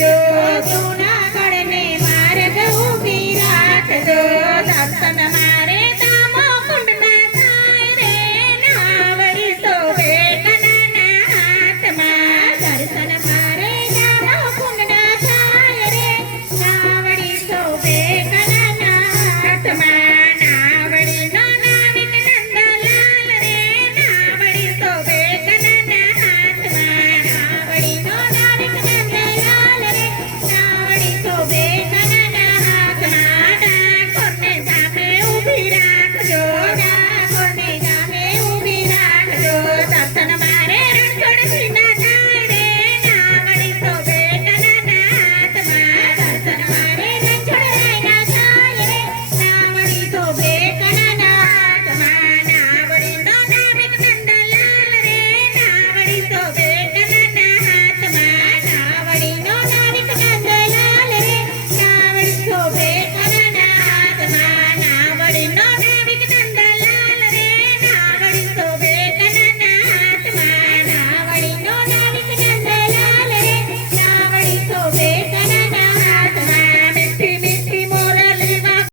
Yeah.